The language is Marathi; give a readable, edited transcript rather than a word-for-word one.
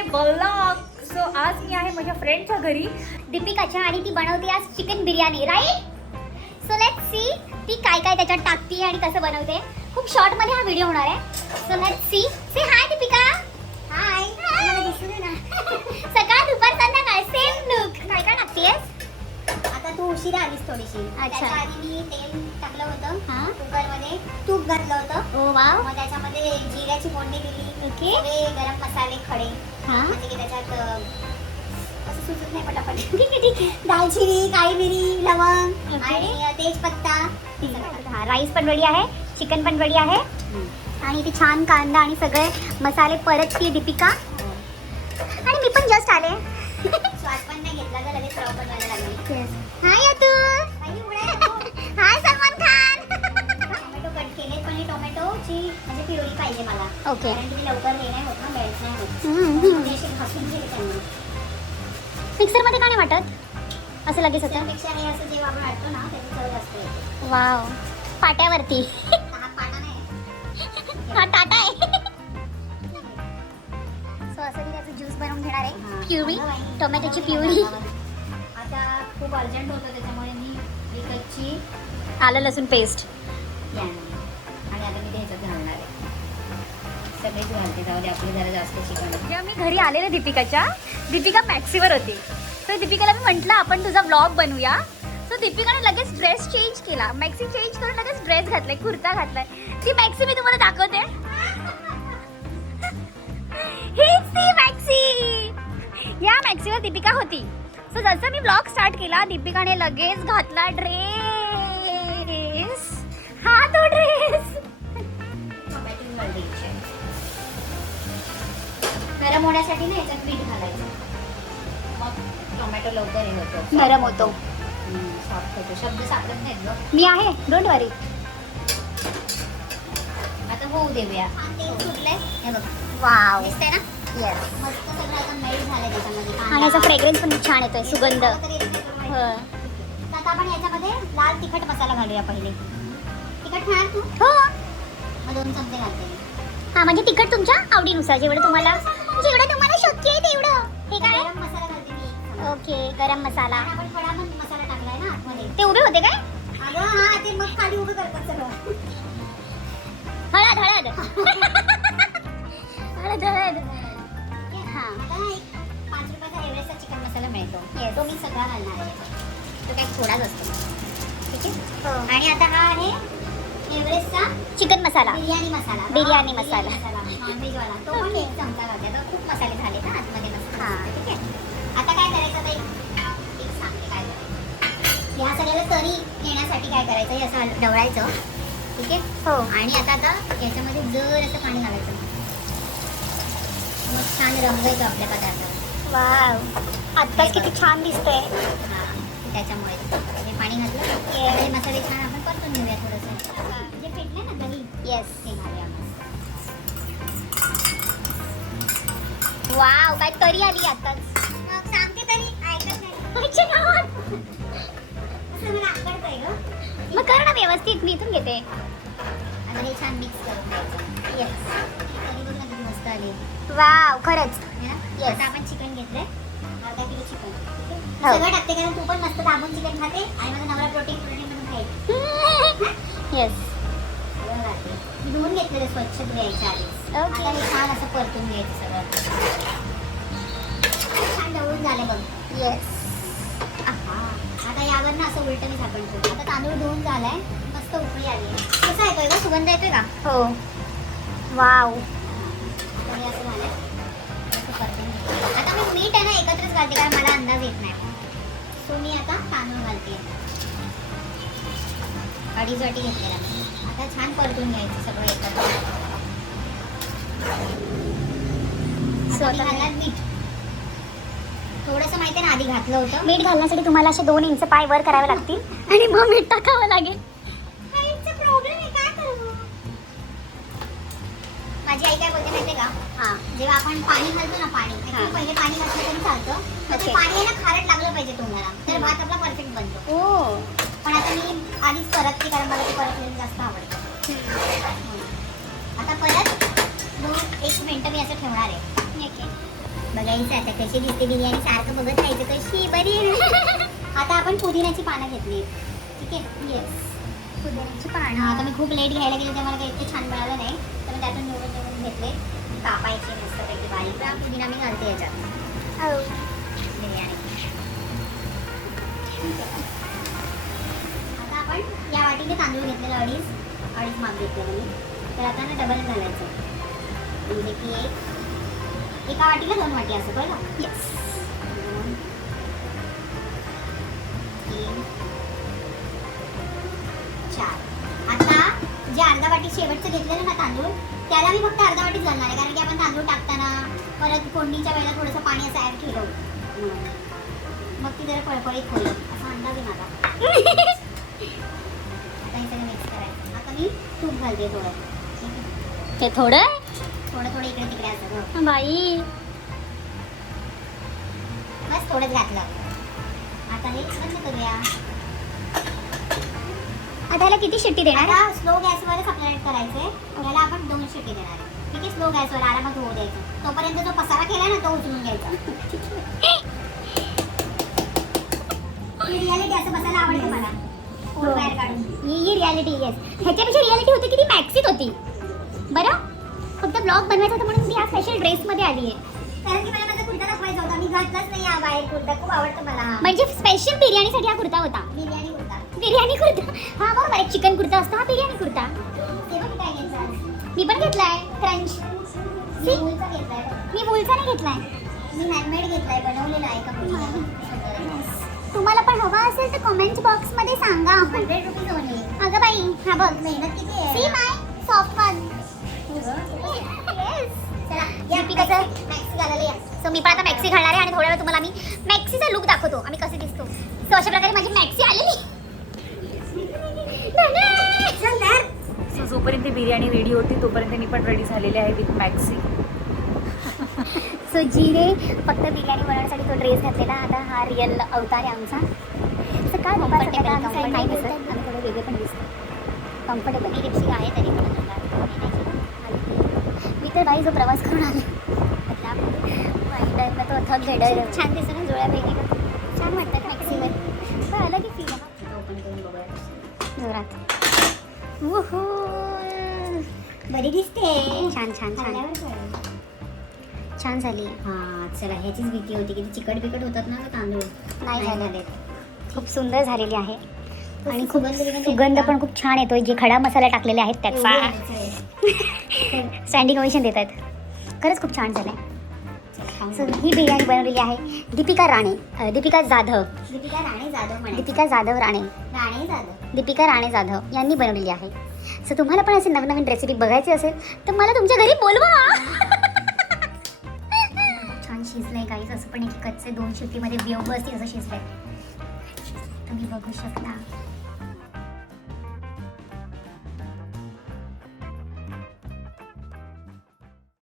माय ब्लॉग. सो आज मी आहे माझ्या फ्रेंडच्या घरी दीपिकाच्या आणि ती बनवते आज chicken biryani, right? So let's see ती काय काय त्याच्यात टाकते आणि कसं बनवते. खूप शॉर्ट मध्ये हा व्हिडिओ होणार आहे. So let's see. Say hi Deepika. Hi. सकाळ दुपार संध्याकाळ सेम लुक. काय काय टाकतेस? आता तू उशिरा आलीस थोडीशी. अच्छा. त्याच्या आधी मी तेल टाकलं होतं हां. कुकरमध्ये, तूप घातलं होतं. ओ वाव. मग त्याच्यामध्ये जिऱ्याची फोडणी दिली. ओके. सगळे गरम मसाले खडे, हां. म्हणजे की त्याच्यात असं सुचत नाही पटापट. ठीक आहे ठीक आहे. दालचिनी, काळी मिरी, लवंग ओके. आणि तेजपत्ता. हा, राईस पण रेडी आहे, चिकन पण रेडी आहे आणि ती छान कांदा आणि सगळे मसाले परतती दीपिका. आणि मी पण जस्ट आले. श्वास पण नाही घेतला तर लगेच रव बनवायला लागली. हाय अतू. काही उघडा नको. हाय सलमान खान. टोमॅटो कट केले, पण ही टोमॅटोची म्हणजे प्युरी पाहिजे मला. ओके. कारण की लवकर हे नाही होत ना, मेल्ट नाही होत. मी अशी घासून घेते त्यांना. मिक्सर मध्ये का नाही वाटत असं लगेच होतं? त्यापेक्षा हे असं जेव्हा आपण वाटतो ना त्याची चव जास्त येते. वाव. पाट्यावरती. हा पाटा नाही. हा टाटा आहे. सो असं मी त्याचं ज्यूस बनवून घेणार आहे. प्युरी, टोमॅटोची प्युरी. आता खूप अर्जंट होतं त्याच्यामुळे मी विकतची आलं लसूण पेस्ट. आणि आता मी ते ह्याच्यात घालणार आहे. सगळेच घालते, जाऊ दे आपली जरा जास्त चिकन. जेव्हा मी घरी आलेले दीपिकाच्या, दीपिका मॅक्सीवर होती. तर दीपिकाला मी म्हटलं आपण तुझा ब्लॉग बनवूया. सो दीपिकाने लगेच ड्रेस चेंज केला, मॅक्सी चेंज करून लगेच ड्रेस घातलाय, कुर्ता घातलाय. ती मॅक्सी मी तुम्हाला दाखवते. हीच ती मॅक्सी. या मॅक्सीवर दीपिका होती. सो जसं मी ब्लॉग स्टार्ट केला दीपिकाने लगेच घातला ड्रेस. हा तो ड्रेस. टोमॅटो घालायचे. गरम होण्यासाठी ना याच्यात मीठ घालायचं. मग टोमॅटो लवकर हे होतो, नरम होतो. सॉफ्ट होतो. शब्द सापडत नाहीत गं. मी आहे, डोंट वरी. आता होऊ देऊया. तेल सुटलंय हे बघ. वाव. दिसतंय ना? येस. मस्त सगळं आता मेल्ट झालंय त्याच्यामध्ये. आणि याचा फ्रेग्रन्स पण छान येतोय, सुगंध. आता आपण याच्यामध्ये लाल तिखट मसाला घालूया पहिले. तिखट खाणार तू? हो. मग 2 चमचे घालते मी. हा, म्हणजे तिखट तुमच्या आवडीनुसार, जेवढं तुम्हाला शक्य आहे तेवढं. हे काय? गरम मसाला घालते मी 1 चमचा. ओके, गरम मसाला. आणि आपण खडा मसाला टाकलाय ना आतमध्ये. ते उभे होते काय? अगं हा, ते मग खाली उभं करतात सगळं. हळद हळद. हळद हळद. हा. आता एक 5 रुपयाचा एव्हरेस्टचा चिकन मसाला मिळतो. तो मी सगळा घालणार आहे. तो काही थोडाच असतो. ठीक आहे. हो. आणि आता हा आहे एव्हरेस्टचा चिकन मसाला. बिर्याणी मसाला. बिर्याणी मसाला. नॉनव्हेजवाला. तो पण 1 चमचा घालते. आता खूप मसाले झाले ना आतमध्ये मसाला. हा. ठीक आहे. आता काय करायचं, आता एक सांगते काय करायचं. ह्या सगळ्याला तरी येण्यासाठी काय करायचं, हे असं ढवळायचं. ठीक आहे. हो. आणि आता याच्यामध्ये जर असं पाणी घालायचं. मग छान रंग येतो आपल्या पदार्थात. वाव. आत्ताच किती छान दिसतंय. हा, त्याच्यामुळे हे पाणी घातलं आणि मसाले छान आपण परतून घेऊया थोडंसं. जे पेटलं ना दही, येस. ते घालूया मग. वाव, काय तरी आली आताच. मग सांगते तरी ऐकत नाही. अच्छा God. असं मला आवडतंय गं. मग कर ना व्यवस्थित, मी इथून घेते. आता हे छान मिक्स करून द्यायचं. येस. तरी बघ ना किती मस्त आली. वाव, खरंच. है ना? Yes. आता आपण चिकन घेतलंय, अर्धा किलो चिकन. हो. सगळं टाकते कारण तू पण मस्त दाबून चिकन खाते आणि माझा नवरा प्रोटीन म्हणून खाईल. येस. सगळं घालते. मी धुवून घेतलेलं स्वच्छ धुवायच्या आधी. ओके. आता हे छान असं परतून घ्यायचं सगळं. छान ढवळून झालं बघ. येस. आता यावर ना असं उलटं मी झाकण ठेवते. आता तांदूळ धुवून झालाय, मस्त उकळी आली आहे. कसा येतोय का, सुगंध येतोय का? हो. वाव. आता हे असं झालंय. असं परतून घ्यायचं. आता मी मीठ आहे ना एकत्रच घालते कारण मला अंदाज येत नाही. सो मी आता तांदूळ घालते. अडीच वाटी घेतलेला मी. आता छान परतून घ्यायचं सगळं एकत्र. आता मी घालणार मीठ. थोडंसं माहिती आहे ना, आधी घातलं होतं. मीठ घालण्यासाठी तुम्हाला असे 2 इंच पाय वर करावे लागतील आणि मग मीठ टाकावं लागेल. प्रॉब्लेम आहे, काय करू? माझी आई काय बोलते माहितीये का, हां. जेव्हा आपण पाणी घालतो ना, पाणी हां. पहिले पाणी घातलं तरी चालतं, पण ते Okay. पाणी आहे ना खारट लागलं पाहिजे तोंडाला, तर भात आपला परफेक्ट बनतो. ओ. पण आता मी आधीच परतते कारण मला ते परतलेलं जास्त आवडतं. आता परत 1 मिनिटं मी असं ठेवणार आहे. ओके. बघायचं आता कशी दिसते बिर्याणी, सारखं बघत राहायचं कशी बरी आहे ना. आता आपण पुदिन्याची पानं घेतली, ठीक आहे. येस, पुदिन्याची हा, पानं. आता मी खूप लेट घ्यायला गेले, ते मला काही इतकं छान मिळालं नाही, तर मी त्यातून निवडून घेतले. कापायचे मस्तपैकी बारीक. पुदिना मी घालते याच्यात हो. बिर्याणी. आता आपण या वाटीने तांदूळ घेतलेलं अडीच माप घेतलेलं मी. तर आता ना डबल घालायचं, म्हणजे की एका वाटीला 2 वाटी असं बरं का. Yes. 2, 3, 4. आता जे अर्धा वाटी शेवटचं घेतलेलं ना तांदूळ, त्याला मी फक्त अर्धा वाटीच घालणार आहे, कारण की आपण तांदूळ टाकताना परत फोडणीच्या वेळेला थोडंसं पाणी असं ॲड केलं म्हणून. मग ती जरा पळपळीत होईल असा अंदाज आहे माझा. आता हे सगळं मिक्स करायचं. आता मी तूप घालते थोडं, ते थोडं थोडं इकडे तिकडे असं. बाई. बस थोडंच घातलं. आता हे बंद करूया. आता याला किती शिट्टी देणार? आता स्लो गॅसवरच आपल्याला करायचंय. याला आपण 2 शिट्टी देणार आहे, ठीक आहे. स्लो गॅसवर आरामात होऊ द्यायचं. तोपर्यंत जो पसारा केला ना तो उचलून घ्यायचा. रियालिटी असं बसायला आवडतं मला, पोट बाहेर काढून. ही रियालिटी. येस, ह्याच्यापेक्षा रियालिटी होती की ती मॅक्सीत होती. बरं, फक्त ब्लॉग बनवायचा होता म्हणून मी ह्या स्पेशल ड्रेसमध्ये आली आहे. कारण की मला माझा कुर्ता दाखवायचा होता, मी घातलाच नाही हा बाहेर कुर्ता. खूप आवडतं मला हा. म्हणजे स्पेशल बिर्याणीसाठी हा कुर्ता होता. बिर्याणी कुर्ता. बिर्याणी कुर्ता. हा बरोबर, एक चिकन कुर्ता असतो, हा बिर्याणी कुर्ता. ते बघ काय घ्यायचं आज. मी पण घेतलाय क्रंच. मी वूलचा घेतलाय. मी वूलचा नाही घेतलाय. मी हँडमेड घेतलाय, बनवलेला आहे का मुलीने. तुम्हाला पण हवा असेल तर कमेंट बॉक्स मध्ये सांगा. 100 रुपीज ओनली. अगं बाई, हा बघ. मेहनत किती आहे. See my soft one. चला या दीपिका कसं? मॅक्सी घालायला या. सो मी पण आता मॅक्सी घालणार आहे आणि थोड्या वेळ तुम्हाला मी मॅक्सीचा लुक दाखवतो, आम्ही कसे दिसतो. सो अशा प्रकारे माझी मॅक्सी आलेली. सो जोपर्यंत बिर्याणी रेडी होती तोपर्यंत मी पण रेडी झालेले आहे विथ मॅक्सी. सो जीने फक्त बिर्याणी बनवण्यासाठी तो ड्रेस घातलेला. आता हा रिअल अवतार आहे आमचा. सकाळ दुपार संध्याकाळ आम्ही काही नाही दिसत, आम्ही थोडे वेगळे पण दिसतो. कम्फर्टेबल. ही लिपस्टिक आहे तरी पण मी तर बाई जो प्रवास करून आले वाईट तो थक भेटायला छान दिसतं ना जुळ्यापैकी. छान वाटतं मॅक्सीवर. पण अलग ही फील ओपन करून बघूया. जोरात. वुहू. बरी दिसते. छान छान छान खाल्ल्यावर कळेल. छान झाली. हा चला, ह्याचीच भीती होती की ते चिकट बिकट होतात ना गं तांदूळ. नाही झाले. झाले. खूप सुंदर झालेली आहे आणि खूप सुगंध बिगंध सुगंध येतो पण खूप छान येतोय. जे खडा मसाला टाकलेले आहेत एवढं त्याचा व्हायचंय. स्टँडिंग ओवेशन देत आहेत. खरंच खूप छान झालंय. चला, खाऊन सो बघू. ही बिर्याणी बनवलेली आहे दीपिका दीपिका राणे जाधव म्हणायचं. दीपिका जाधव राणे राणे जाधव. दीपिका राणे जाधव यांनी बनवलेली आहे. सो तुम्हाला पण असे नवनवीन रेसिपी बघायची असेल तर मला तुमच्या घरी बोलवा. छान शिजलंय गाईस. असं पण एक कच्चे 2 शिट्टीमध्ये व्यवस्थित असं शिजलंय, तुम्ही बघू शकता.